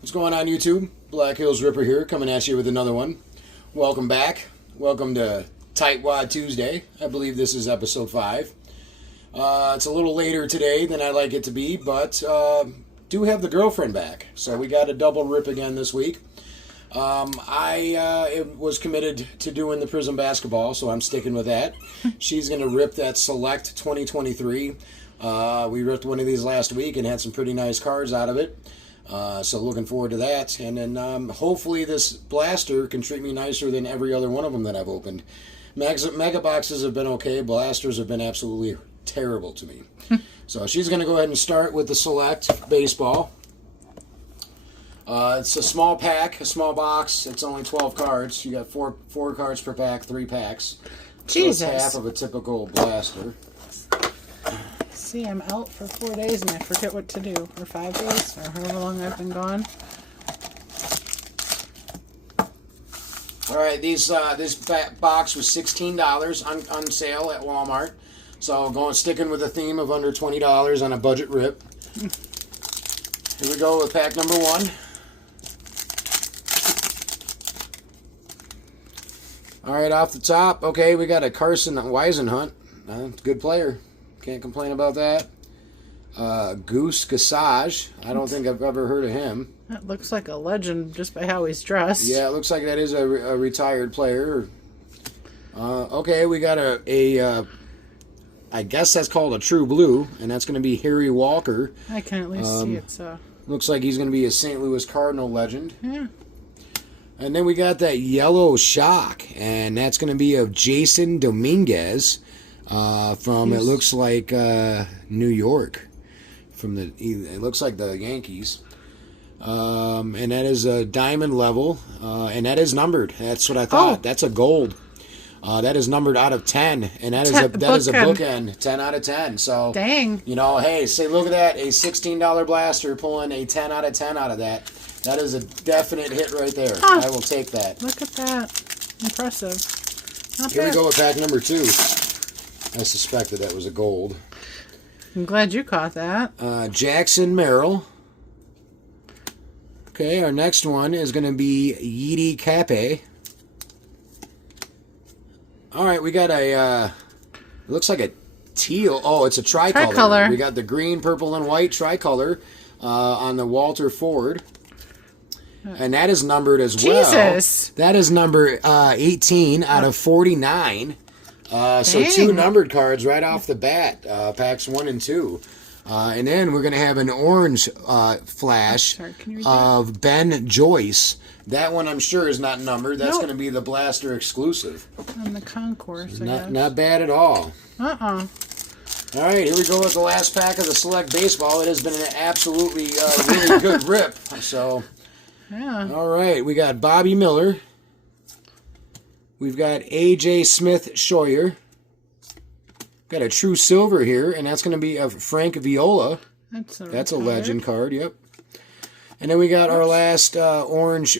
What's going on, YouTube? Black Hills Ripper here, coming at you with another one. Welcome back. Welcome to Tightwad Tuesday. I believe this is episode 5. It's a little later today than I'd like it to be, but do have the girlfriend back. So we got a double rip again this week. I was committed to doing the Prizm Basketball, so I'm sticking with that. She's going to rip that Select 2023. We ripped one of these last week and had some pretty nice cards out of it. So looking forward to that. And then hopefully this blaster can treat me nicer than every other one of them that I've opened. Mega boxes have been okay. Blasters have been absolutely terrible to me. So she's going to go ahead and start with the Select Baseball. It's a small pack, a small box. It's only 12 cards. You got four cards per pack, 3 packs. Jesus. So it's half of a typical blaster. See, I'm out for 4 days and I forget what to do. Or 5 days, or however long I've been gone. All right, this box was $16 on sale at Walmart. So sticking with the theme of under $20 on a budget rip. Here we go with pack number 1. All right, off the top, okay, we got a Carson Weisenhunt. Good player. Can't complain about that. Goose Gasage. I don't think I've ever heard of him. That looks like a legend just by how he's dressed. Yeah, it looks like that is a retired player. Okay, we got I guess that's called a True Blue, and that's going to be Harry Walker. I can at least see it, so. Looks like he's going to be a St. Louis Cardinal legend. Yeah. And then we got that Yellow Shock, and that's going to be of Jason Dominguez from, it looks like, New York. It looks like the Yankees. And that is a diamond level, and that is numbered. That's what I thought. Oh. That's a gold. That is numbered out of 10, and that is a bookend, 10 out of 10. So, dang. You know, hey, say, look at that, a $16 blaster pulling a 10 out of 10 out of that. That is a definite hit right there. Huh. I will take that. Look at that. Impressive. Not Here bad. we go with pack number 2. I suspected that was a gold. I'm glad you caught that. Jackson Merrill. Okay, our next one is going to be Yeedy Cape. All right, we got it looks like a teal. Oh, it's a tricolor. Tricolor. We got the green, purple, and white tricolor on the Walter Ford. And that is numbered as well. Jesus. That is number 18 out of 49. So 2 numbered cards right off the bat, packs 1 and 2. And then we're going to have an orange flash of Ben Joyce. That one I'm sure is not numbered. That's going to be the blaster exclusive. On the concourse, I guess. Not bad at all. Uh-uh. All right, here we go with the last pack of the Select Baseball. It has been an absolutely really good rip. So, Yeah. all right, we got Bobby Miller. We've got A.J. Smith Scheuer. Got a True Silver here, and that's going to be of Frank Viola. That's a legend card, yep. And then we got our last orange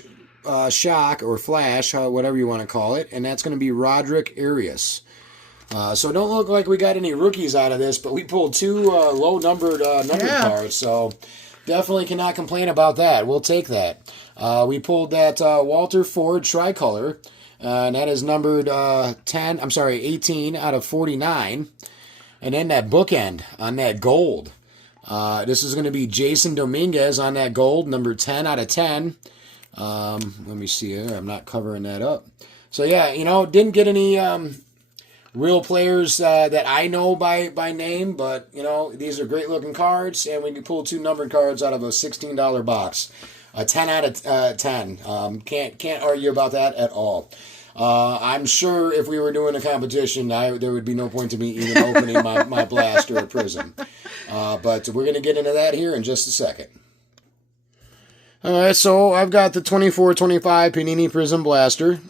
shock or flash, whatever you want to call it, and that's going to be Roderick Arias. So it don't look like we got any rookies out of this, but we pulled 2 low-numbered cards, so definitely cannot complain about that. We'll take that. We pulled that Walter Ford tricolor, and that is numbered 18 out of 49. And then that bookend on that gold. This is going to be Jason Dominguez on that gold, number 10 out of 10. Let me see here. I'm not covering that up. So, yeah, you know, didn't get any real players that I know by name, but, you know, these are great-looking cards, and we can pull 2 numbered cards out of a $16 box. A 10 out of 10. Can't argue about that at all. I'm sure if we were doing a competition, there would be no point to me even opening my blaster or Prizm. But we're going to get into that here in just a second. All right, so I've got the 24-25 Panini Prizm Blaster.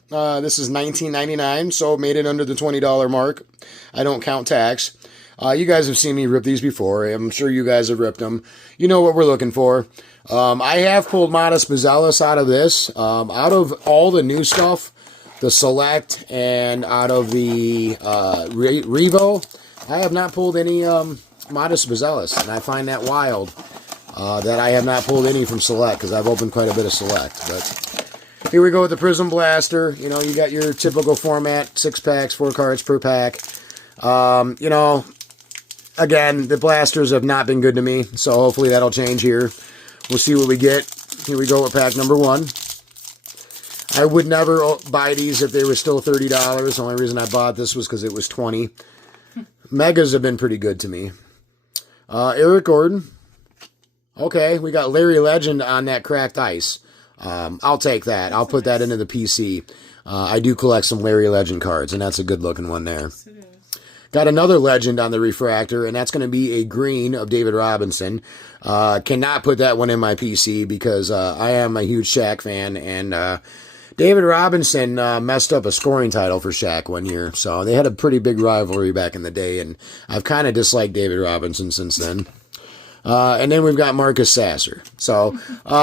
This is $19.99, so made it under the $20 mark. I don't count tax. You guys have seen me rip these before. I'm sure you guys have ripped them. You know what we're looking for. I have pulled Modest Bazelis out of this. Out of all the new stuff, the Select, and out of the Revo, I have not pulled any Modest Bazelis, and I find that wild. that I have not pulled any from Select because I've opened quite a bit of Select. But here we go with the Prizm Blaster. You know, you got your typical format, 6 packs, 4 cards per pack. You know, again, the blasters have not been good to me, so hopefully that'll change here. We'll see what we get. Here we go with pack number 1. I would never buy these if they were still $30. The only reason I bought this was because it was $20. Megas have been pretty good to me. Eric Gordon. Okay, we got Larry Legend on that cracked ice. I'll take that. I'll put that into the PC. I do collect some Larry Legend cards, and that's a good-looking one there. Yes, it is. Got another Legend on the refractor, and that's going to be a green of David Robinson. Cannot put that one in my PC because I am a huge Shaq fan, and David Robinson messed up a scoring title for Shaq one year. So they had a pretty big rivalry back in the day, and I've kind of disliked David Robinson since then. And then we've got Marcus Sasser. So,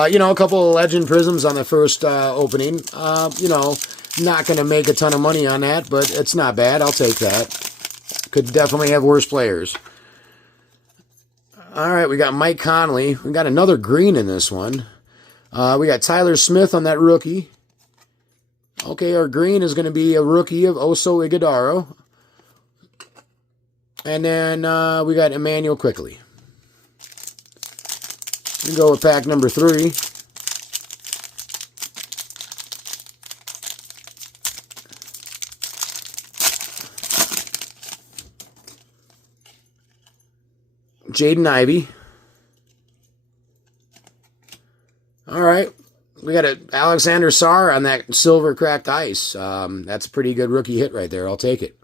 you know, a couple of Legend Prisms on the first opening. You know, not going to make a ton of money on that, but it's not bad. I'll take that. Could definitely have worse players. All right, we got Mike Conley. We got another green in this one. We got Tyler Smith on that rookie. Okay, our green is going to be a rookie of Oso Ighodaro. And then we got Emmanuel Quickley. We go with pack number 3. Jaden Ivey. All right. We got an Alexander Sarr on that silver cracked ice. That's a pretty good rookie hit right there. I'll take it.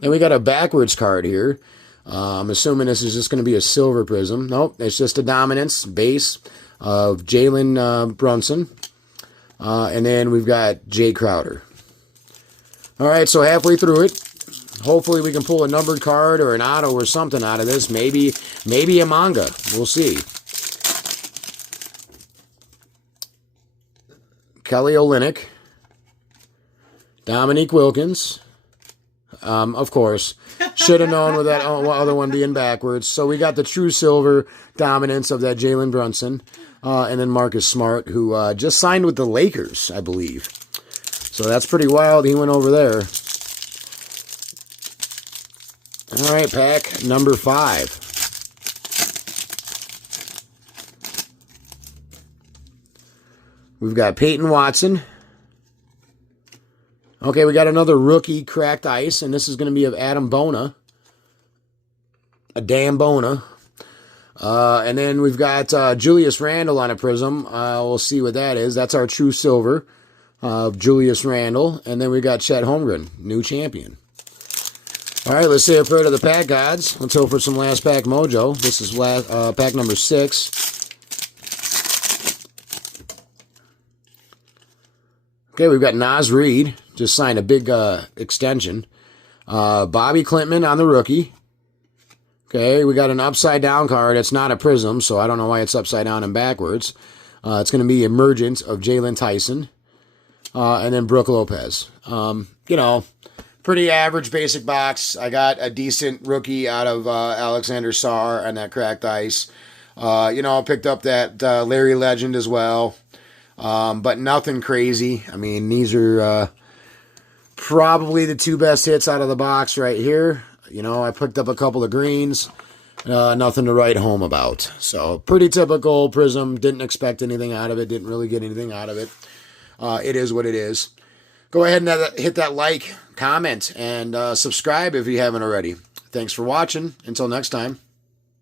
Then we got a backwards card here. I'm assuming this is just going to be a silver prism. Nope, it's just a dominance base of Jalen Brunson. And then we've got Jay Crowder. All right, so halfway through it. Hopefully we can pull a numbered card or an auto or something out of this. Maybe a manga. We'll see. Kelly Olynyk, Dominique Wilkins, of course, should have known with that other one being backwards. So we got the true silver dominance of that Jalen Brunson, and then Marcus Smart, who just signed with the Lakers, I believe. So that's pretty wild. He went over there. All right, pack number 5. We've got Peyton Watson. Okay, we got another rookie cracked ice, and this is going to be of Adam Bona. A damn Bona. And then we've got Julius Randle on a prism. We'll see what that is. That's our true silver of Julius Randle. And then we got Chet Holmgren, new champion. All right, let's say a prayer to the pack gods. Let's hope for some last pack mojo. This is pack number 6. Okay, we've got Naz Reid. Just signed a big extension. Bobby Klintman on the rookie. Okay, we got an upside down card. It's not a prism, so I don't know why it's upside down and backwards. It's going to be Emergence of Jalen Tyson. And then Brooke Lopez. You know, pretty average basic box. I got a decent rookie out of Alexander Sarr on that cracked ice. You know, I picked up that Larry Legend as well. But nothing crazy. I mean, these are probably the 2 best hits out of the box right here. You know, I picked up a couple of greens. Nothing to write home about. So, pretty typical Prizm. Didn't expect anything out of it. Didn't really get anything out of it. It is what it is. Go ahead and hit that like, comment, and subscribe if you haven't already. Thanks for watching. Until next time.